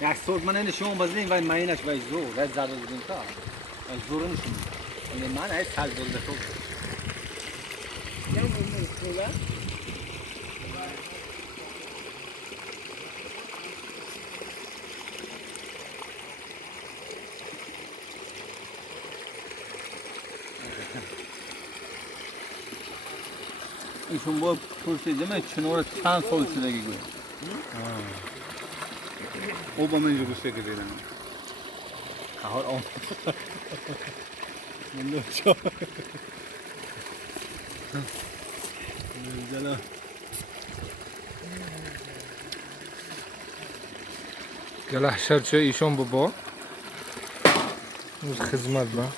یک صورت من نشون بزنیم و ماینش وای زور وای زده بودیم تا وای زور نشون این من های سال زور بخو یا من خولا ایشون با پرسیدم چنور چند سال شدگی گویم او با من جو گوشه که دیدم کهار آم من دو چا جلا گله حشر چه ایشون بابا روز خدمت با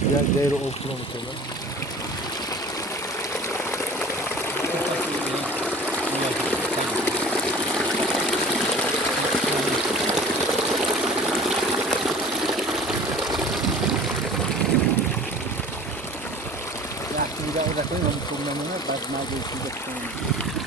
دیگر دیر او کنم تو وقتی میگه او رفتن هم کنم نه بعد ماجرا چیز کنم